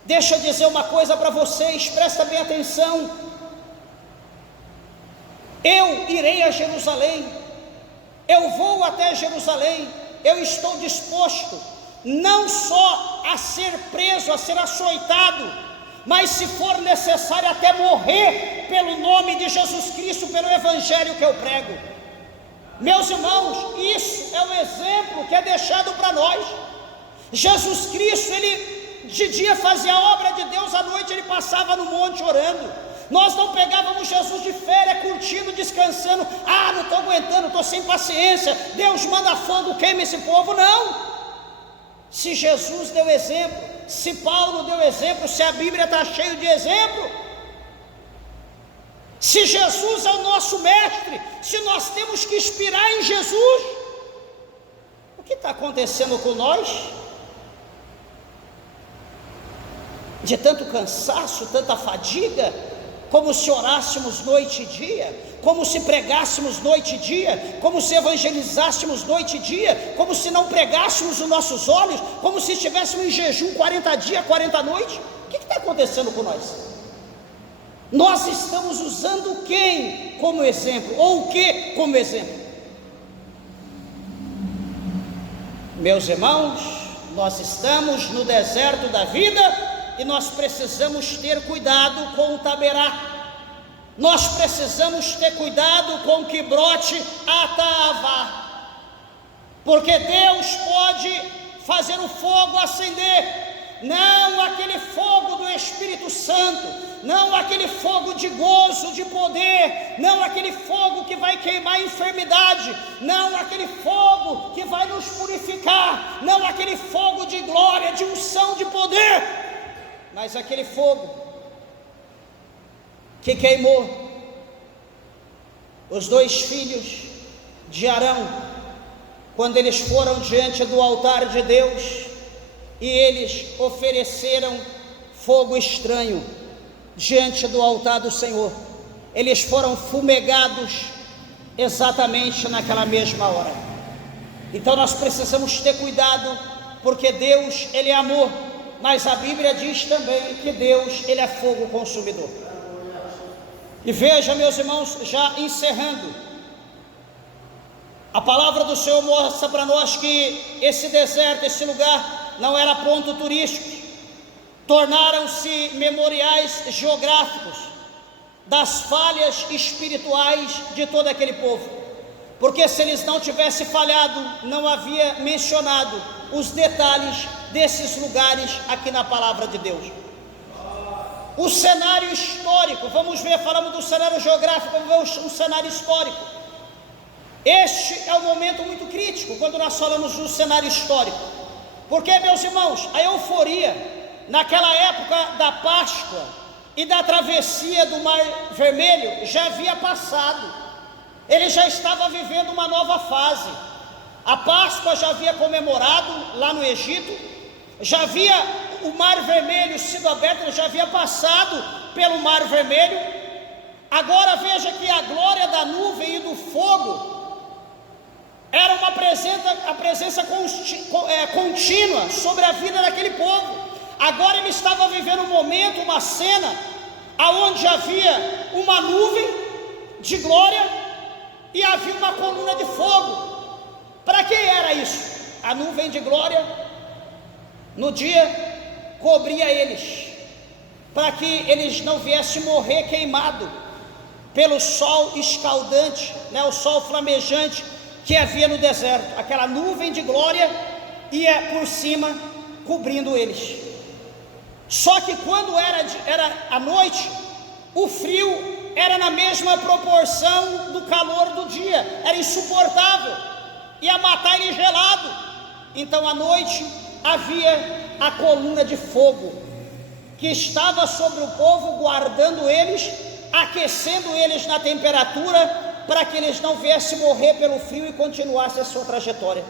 Deixa eu dizer uma coisa para vocês, presta bem atenção. Eu irei a Jerusalém, eu vou até Jerusalém, eu estou disposto não só a ser preso, a ser açoitado, mas se for necessário até morrer pelo nome de Jesus Cristo, pelo evangelho que eu prego. Meus irmãos, isso é o exemplo que é deixado para nós. Jesus Cristo, ele de dia fazia a obra de Deus, à noite ele passava no monte orando. Nós não pegávamos Jesus de férias, curtindo, descansando. Não estou aguentando, estou sem paciência, Deus manda fogo, queima esse povo. Não. Se Jesus deu exemplo, se Paulo deu exemplo, se a Bíblia está cheia de exemplo, se Jesus é o nosso mestre, se nós temos que inspirar em Jesus, o que está acontecendo com nós? De tanto cansaço, tanta fadiga, como se orássemos noite e dia, como se pregássemos noite e dia, como se evangelizássemos noite e dia, como se não pregássemos os nossos olhos, como se estivéssemos em jejum 40 dias, 40 noites. O que está acontecendo com nós? Nós estamos usando quem como exemplo, ou o que como exemplo? Meus irmãos, nós estamos no deserto da vida, e nós precisamos ter cuidado com o taberá. Nós precisamos ter cuidado com o que brote atavá, porque Deus pode fazer o fogo acender, não aquele fogo do Espírito Santo, não aquele fogo de gozo, de poder, não aquele fogo que vai queimar a enfermidade, não aquele fogo que vai nos purificar, não aquele fogo de glória, de unção, de poder, mas aquele fogo que queimou os 2 filhos de Arão, quando eles foram diante do altar de Deus, e eles ofereceram fogo estranho diante do altar do Senhor. Eles foram fumegados exatamente naquela mesma hora. Então nós precisamos ter cuidado, porque Deus, Ele é amor, mas a Bíblia diz também que Deus, Ele é fogo consumidor. E veja, meus irmãos, já encerrando, a palavra do Senhor mostra para nós que esse deserto, esse lugar, não era ponto turístico, tornaram-se memoriais geográficos das falhas espirituais de todo aquele povo, porque se eles não tivessem falhado, não havia mencionado os detalhes desses lugares aqui na palavra de Deus. O cenário histórico, vamos ver, falamos do cenário geográfico, vamos ver um cenário histórico. Este é um momento muito crítico quando nós falamos do cenário histórico, porque, meus irmãos, a euforia naquela época da Páscoa e da travessia do Mar Vermelho já havia passado. Ele já estava vivendo uma nova fase. A Páscoa já havia comemorado lá no Egito, já havia o Mar Vermelho sido aberto, ele já havia passado pelo Mar Vermelho. Agora veja que a glória da nuvem e do fogo era uma presença contínua sobre a vida daquele povo. Agora ele estava vivendo um momento, uma cena, aonde havia uma nuvem de glória e havia uma coluna de fogo. Para que era isso? A nuvem de glória, no dia, cobria eles, para que eles não viessem morrer queimado pelo sol escaldante, o sol flamejante que havia no deserto. Aquela nuvem de glória ia por cima cobrindo eles. Só que quando era a noite, o frio era na mesma proporção do calor do dia, era insuportável, ia matar ele gelado. Então à noite havia a coluna de fogo que estava sobre o povo, guardando eles, aquecendo eles na temperatura, para que eles não viessem morrer pelo frio e continuassem a sua trajetória.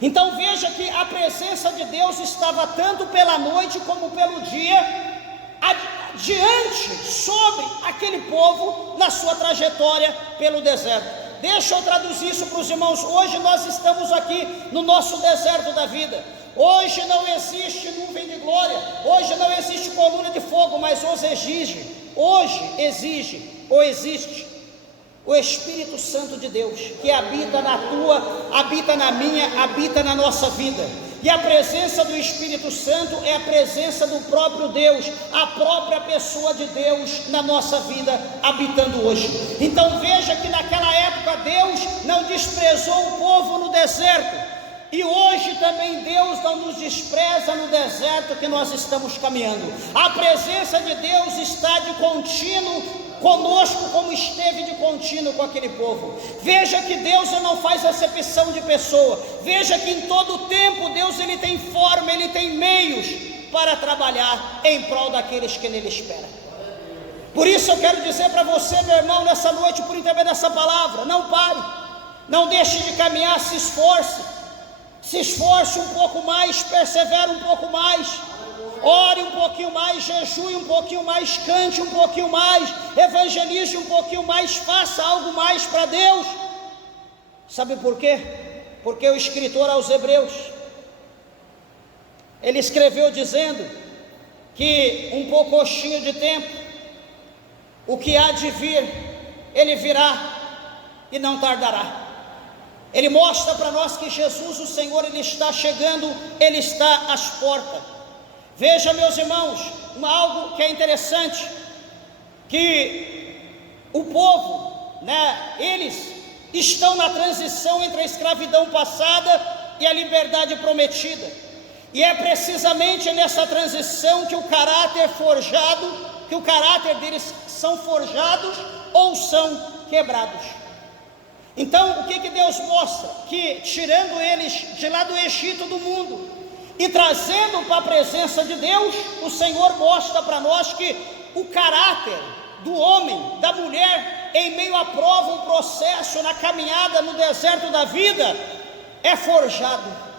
Então veja que a presença de Deus estava tanto pela noite como pelo dia, adiante sobre aquele povo na sua trajetória pelo deserto. Deixa eu traduzir isso para os irmãos. Hoje nós estamos aqui no nosso deserto da vida. Hoje não existe nuvem de glória, hoje não existe coluna de fogo, mas hoje existe o Espírito Santo de Deus, que habita na tua, habita na minha, habita na nossa vida. E a presença do Espírito Santo é a presença do próprio Deus, a própria pessoa de Deus na nossa vida, habitando hoje. Então veja que naquela época Deus não desprezou o povo no deserto, e hoje também Deus não nos despreza no deserto que nós estamos caminhando. A presença de Deus está de contínuo conosco, como esteve de contínuo com aquele povo. Veja que Deus não faz acepção de pessoa. Veja que em todo tempo Deus ele tem forma, ele tem meios para trabalhar em prol daqueles que nele esperam. Por isso eu quero dizer para você, meu irmão, nessa noite, por intermédio dessa palavra, não pare, não deixe de caminhar, se esforce um pouco mais, persevere um pouco mais, ore um pouquinho mais, jejue um pouquinho mais, cante um pouquinho mais, evangelize um pouquinho mais, faça algo mais para Deus. Sabe por quê? Porque o escritor aos Hebreus, ele escreveu dizendo que um poucochinho de tempo, o que há de vir, ele virá e não tardará. Ele mostra para nós que Jesus, o Senhor, ele está chegando, ele está às portas. Veja, meus irmãos, algo que é interessante, que o povo, eles estão na transição entre a escravidão passada e a liberdade prometida. E é precisamente nessa transição que o caráter forjado, que o caráter deles são forjados ou são quebrados. Então, o que Deus mostra? Que tirando eles de lá do Egito do mundo e trazendo para a presença de Deus, o Senhor mostra para nós que o caráter do homem, da mulher, em meio à prova, um processo na caminhada no deserto da vida, é forjado.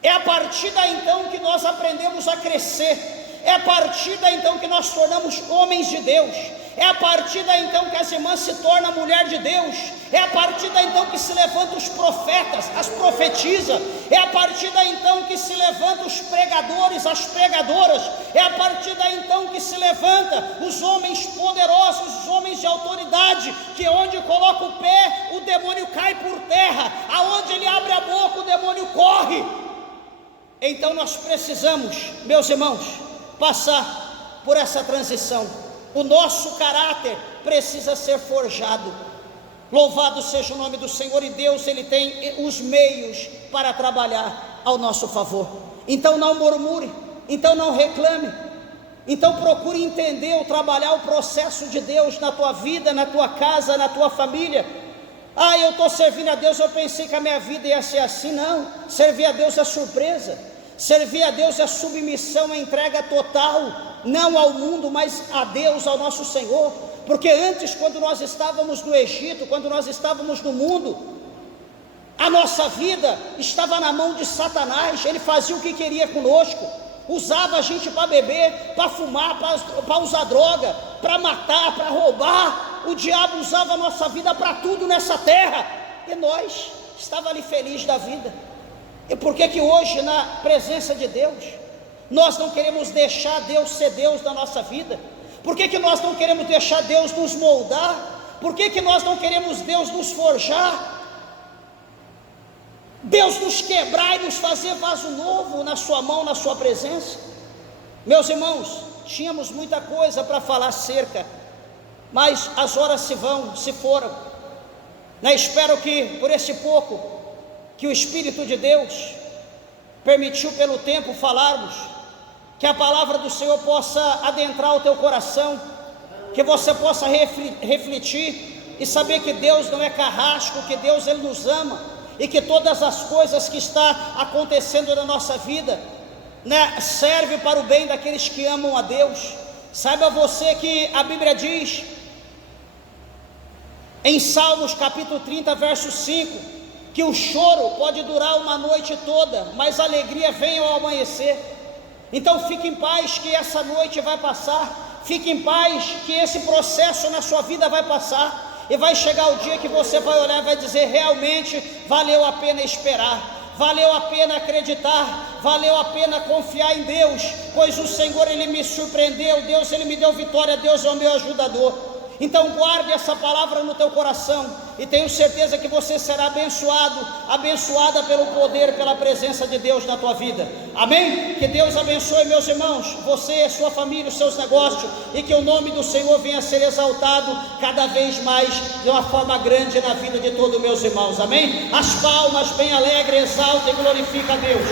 É a partir daí então que nós aprendemos a crescer, é a partir daí então que nós tornamos homens de Deus, é a partir daí então que as irmãs se tornam mulher de Deus, é a partir daí então que se levantam os profetas, as profetisas, é a partir daí então que se levantam os pregadores, as pregadoras, é a partir daí então que se levanta os homens poderosos, os homens de autoridade, que onde coloca o pé, o demônio cai por terra, aonde ele abre a boca, o demônio corre. Então nós precisamos, meus irmãos, passar por essa transição. O nosso caráter precisa ser forjado. Louvado seja o nome do Senhor, e Deus, Ele tem os meios para trabalhar ao nosso favor. Então não murmure, então não reclame, então procure entender ou trabalhar o processo de Deus na tua vida, na tua casa, na tua família. Eu estou servindo a Deus, eu pensei que a minha vida ia ser assim. Não, servir a Deus é surpresa, servir a Deus é submissão, é entrega total, não ao mundo, mas a Deus, ao nosso Senhor. Porque antes, quando nós estávamos no Egito, quando nós estávamos no mundo, a nossa vida estava na mão de Satanás. Ele fazia o que queria conosco, usava a gente para beber, para fumar, para usar droga, para matar, para roubar. O diabo usava a nossa vida para tudo nessa terra, e nós estávamos ali felizes da vida. E por que hoje, na presença de Deus, nós não queremos deixar Deus ser Deus da nossa vida? Por que nós não queremos deixar Deus nos moldar? Por que nós não queremos Deus nos forjar? Deus nos quebrar e nos fazer vaso novo na sua mão, na sua presença? Meus irmãos, tínhamos muita coisa para falar acerca, mas as horas se foram. Espero que por esse pouco que o Espírito de Deus permitiu pelo tempo falarmos, que a palavra do Senhor possa adentrar o teu coração, que você possa refletir e saber que Deus não é carrasco, que Deus, Ele nos ama, e que todas as coisas que está acontecendo na nossa vida, serve para o bem daqueles que amam a Deus. Saiba você que a Bíblia diz em Salmos capítulo 30, verso 5, que o choro pode durar uma noite toda, mas a alegria vem ao amanhecer. Então fique em paz, que essa noite vai passar. Fique em paz, que esse processo na sua vida vai passar, e vai chegar o dia que você vai olhar e vai dizer: realmente valeu a pena esperar, valeu a pena acreditar, valeu a pena confiar em Deus, pois o Senhor, Ele me surpreendeu, Deus, Ele me deu vitória, Deus é o meu ajudador. Então guarde essa palavra no teu coração, e tenho certeza que você será abençoado, abençoada pelo poder, pela presença de Deus na tua vida. Amém? Que Deus abençoe, meus irmãos, você, sua família, os seus negócios, e que o nome do Senhor venha a ser exaltado cada vez mais, de uma forma grande na vida de todos meus irmãos. Amém? As palmas bem alegres, exalta e glorifica a Deus.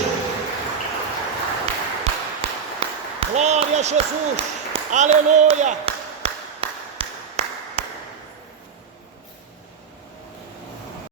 Glória a Jesus, aleluia.